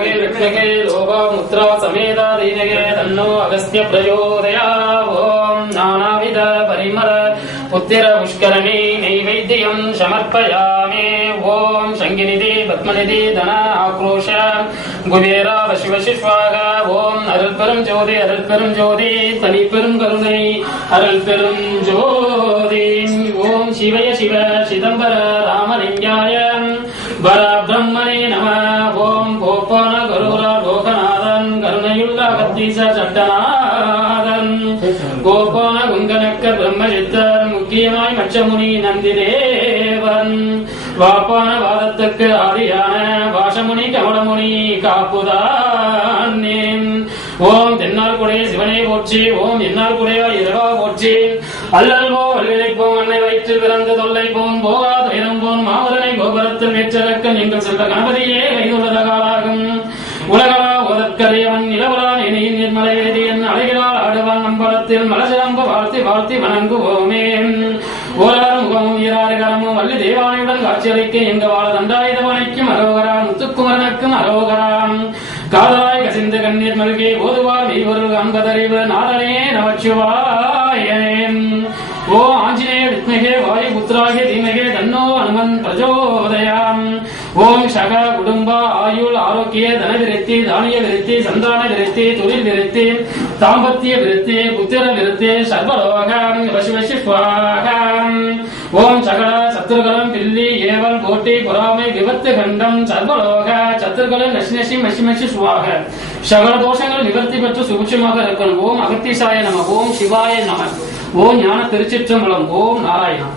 मुद्रा समेता दीनगे तन्नो अगस्त्य प्रचोदयात्। ओम नानाविध परिमल पुत्तिर पुष्करणे नैवेद्यं समर्पयामि। ओम शंगिनिधि पद्मनिधि धन आक्रोश कुबेरा वशिवशिष्वागा। ओम अरुள் பெரும் ஜோதி அருள் பெரும் ஜோதி தனி பெரும் கருணை அருள் பெரும் ஜோதி। ஓம் சிவய சிவ சிதம்பர ராமலிங்காய பரபிரம்மனே நம। ஓம் கோபால கருரா லோகநாதன் கருணையுள்ள அகத்தீச சட்டநாதன் கோபால குங்கனக்க பிரம்மசித்தர் முக்கியமாய் மச்சமுனி நந்திதேவன் வாப்பான வாதத்துக்கு ஆதியான வாசமுனி கமலமுனி காப்புதான்। ஓம் தென்னார் குடைய சிவனை போற்றி। ஓம் என்னால் குடையா இரவா போற்றி। அல்லல்வோ அல்லிழைப்போம் அன்னை வயிற்றில் பிறந்த தொல்லை போம் போகா துயரம் போன் மாமதனை கோபுரத்தில் வெற்றதற்க நீங்கள் சென்ற கணபதியே கைதுள்ளதகாலாகும்। உலகளா உதற்கரியவன் நிலவரா இனியின் நிர்மலை வேதியன் அழகிலால் ஆடுவான் நம்பலத்தில் மலசிலம்ப வாழ்த்தி வாழ்த்தி வணங்குவோமே। ஓராறு முகமும் ஈராறு கரமும் வள்ளி தேவானையுடன் காட்சியளிக்க எங்க வாழ தண்டாயுதவனைக்கும் அரோகரா முத்துக்குமரனுக்கும் அரோகராம்। காதலாய் கசிந்து கண்ணீர் மல்கி ஓதுவார் மெய்வொருள் அன்பதறிவு நாதனே நமச்சிவாய। ஓ ஆஞ்சநேய வித்மகே வாயு புத்திராகிய தீமகே தன்னோ அனுமன் பிரச்சோதயாம்। ஓம் சக குடும்ப ஆயுள் ஆரோக்கிய தன விருத்தி தானிய விருத்தி சந்தான விருத்தி தொழில் விருத்தி தாம்பத்திய விருத்தி புத்திர விருத்தி சர்வலோகம் வசிவசிவாகம்। ஓம் சகல சத்துருகளும் பில்லி ஏவல் போட்டி பொறாமை விபத்து கண்டம் சர்வலோக சத்துருகளும் நசி மசி மசி சுவாக சகல தோஷங்கள் நிவர்த்தி பெற்று சுபிட்சமாக இருக்கணும்। ஓம் அகத்தீசாய நம। ஓம் சிவாய நம। ஓம் ஞான திருச்சிற்றம்பலம்। ஓம் நாராயணா।